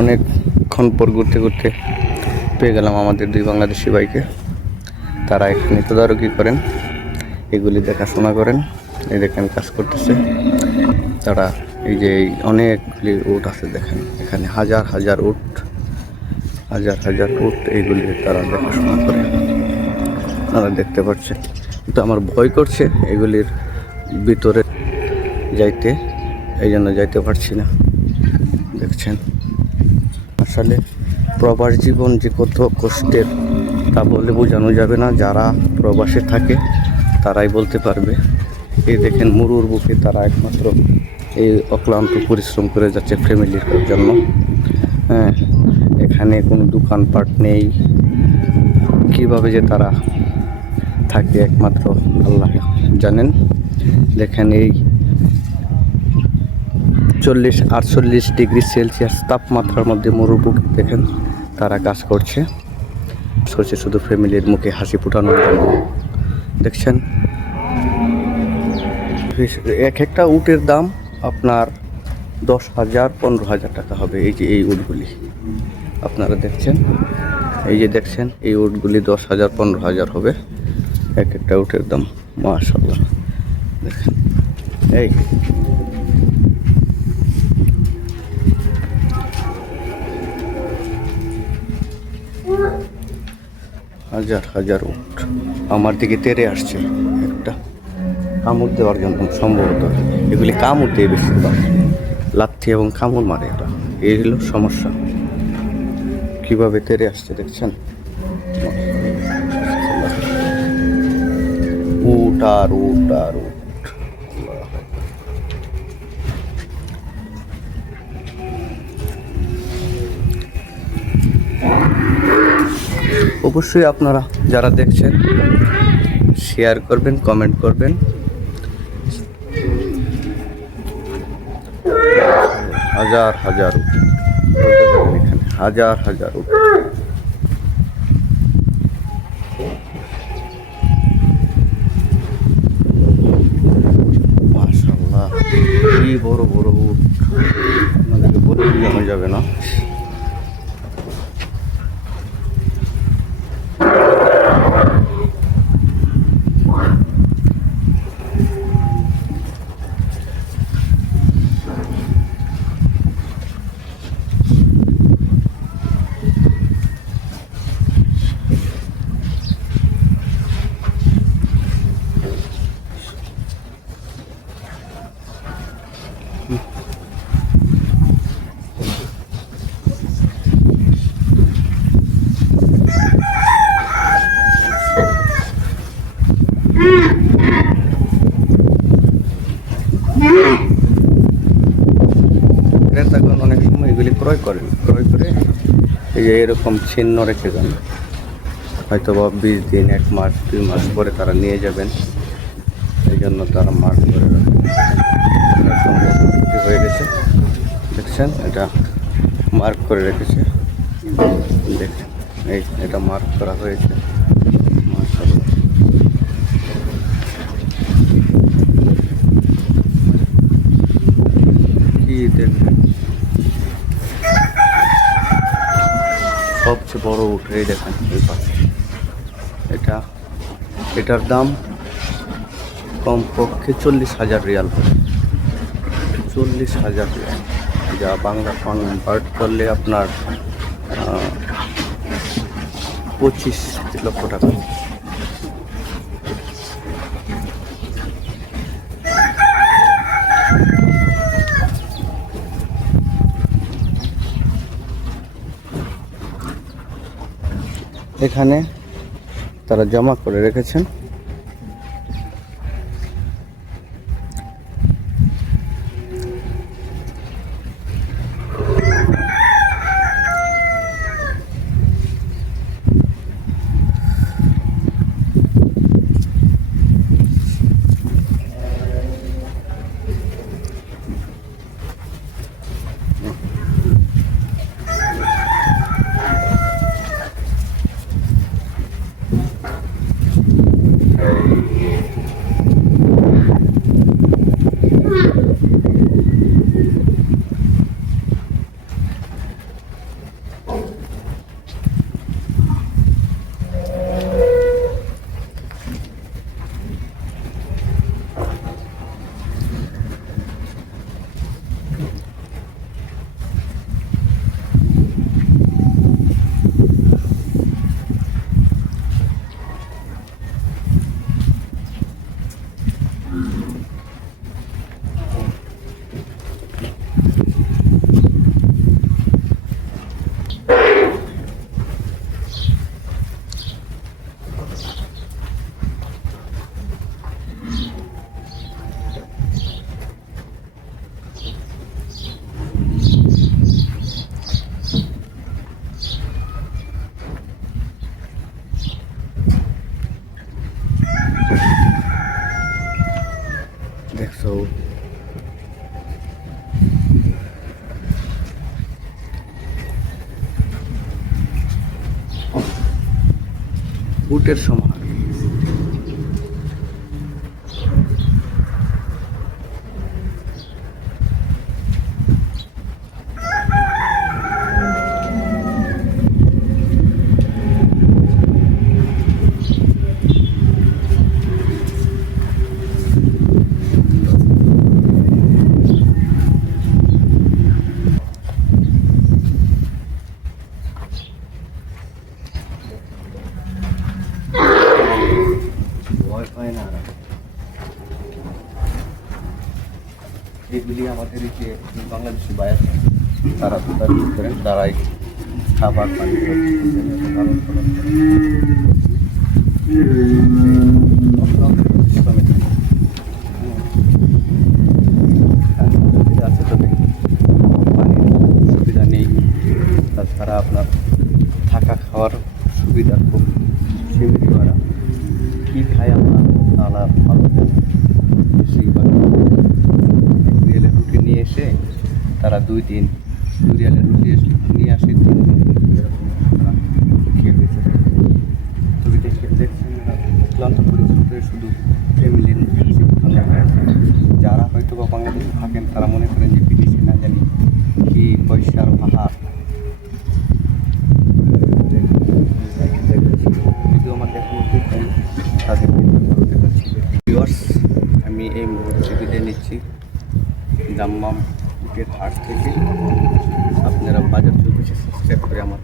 অনেকক্ষণ পর ঘুরতে ঘুরতে পেয়ে গেলাম আমাদের দুই বাংলাদেশি ভাইকে। তারা এখানে তদারকি করেন, এগুলি দেখাশোনা করেন। এই দেখেন কাজ করতেছে তারা। এই যে অনেকগুলি উট আছে দেখেন, এখানে হাজার হাজার উট, হাজার হাজার উট, এইগুলি তারা দেখাশোনা করে। আপনারা দেখতে পাচ্ছেন, কিন্তু আমার ভয় করছে এগুলির ভিতরে যাইতে, এই জন্য যাইতে পারছি না। দেখছেন আসলে প্রবাস জীবন যে কত কষ্টের তা বলে বোঝানো যাবে না। যারা প্রবাসে থাকে তারাই বলতে পারবে। এই দেখেন মরুর বুকে তারা একমাত্র এই অক্লান্ত পরিশ্রম করে যাচ্ছে ফ্যামিলির জন্য। হ্যাঁ, এখানে কোনো দোকানপাট নেই, কিভাবে যে তারা থাকে একমাত্র আল্লাহ জানেন। দেখেন এই 40-48 ডিগ্রি সেলসিয়াস তাপমাত্রার মধ্যে মরুভূমি দেখেন তারা কাজ করছে শুধু ফ্যামিলির মুখে হাসি ফোটানোর জন্য। দেখছেন এক একটা উটের দাম আপনার 10,000 15,000 টাকা হবে। এই যে এই উটগুলি আপনারা দেখছেন, এই যে দেখছেন এই উটগুলি 10,000 15,000 হবে এক একটা উটের দাম। মাশাআল্লাহ দেখেন এই হাজার হাজার উট আমার দিকে তেড়ে আসছে একটা কামড় দেওয়ার জন্য সম্ভবত। এগুলি কামড় দিয়ে বেশি লাথি এবং কামড় মারে এরা, এই হলো সমস্যা। কিভাবে তেড়ে আসছে দেখছেন, উট আর উট আর উট। অবশ্যই আপনারা যারা দেখছেন শেয়ার করবেন, কমেন্ট করবেন। হাজার হাজার এখানে হাজার হাজার মাশাআল্লাহ কি বড় বড় উট, আমাদেরকে বলে বোঝানো যাবে না। ক্রেতাগণ অনেক সময় এগুলি ক্রয় করে এই যে এরকম ছিন্ন রেখে যান, হয়তো বা 20 দিন 1 মাস 2 মাস পরে তারা নিয়ে যাবেন, এই জন্য তারা মার্ক করে রাখেন। হয়ে গেছে দেখছেন, এটা মার্ক করে রেখেছে দেখছেন, এই এটা মার্ক করা হয়েছে। কি দেখবেন সবচেয়ে বড় উট, এই দেখেন এটার দাম কমপক্ষে 40,000 রিয়াল হবে। 40,000 রিয়াল, যা বাংলা কনভার্ট করলে আপনার 25 লক্ষ টাকা। এখানে তারা জমা করে রেখেছেন। উটের সমাহার। ভয় পায় না। এগুলি আমাদের এই যে বাংলাদেশি ভাই আছে, তারা তদারকি করেন, তারাই খাবার পানি লালন পালন করেন। পরিশ্রমে থাকে। আছে তবে পানির সুবিধা নেই, তাছাড়া আপনার থাকা খাওয়ার সুবিধা খুব সীমিত। করা কী খায় আমরা তারা ভালো জানে। সেইভাবে এক রিয়ালের রুটি নিয়ে এসে তারা 2 দিন 2 রিয়ালের রুটি নিয়ে আসে 3 দিন এরকম তারা খেয়ে বেঁচে থাকে। তবে দেখছেন ক্লান্ত পরিশ্রম করে শুধু ফ্যামিলির জীবন দেখায়। যারা হয়তো বা বাংলাদেশে থাকেন তারা মনে করেন যে বিদেশে না জানি কি পয়সার পাহাড়। কিন্তু আমার দেখানো তাদের ভিউয়ার্স, আমি এই মুহূর্তে বিদায় নিচ্ছি দাম্মাম উটের হাট থেকে। আপনারা বাজার চৌকিকে সাবস্ক্রাইব করে আমার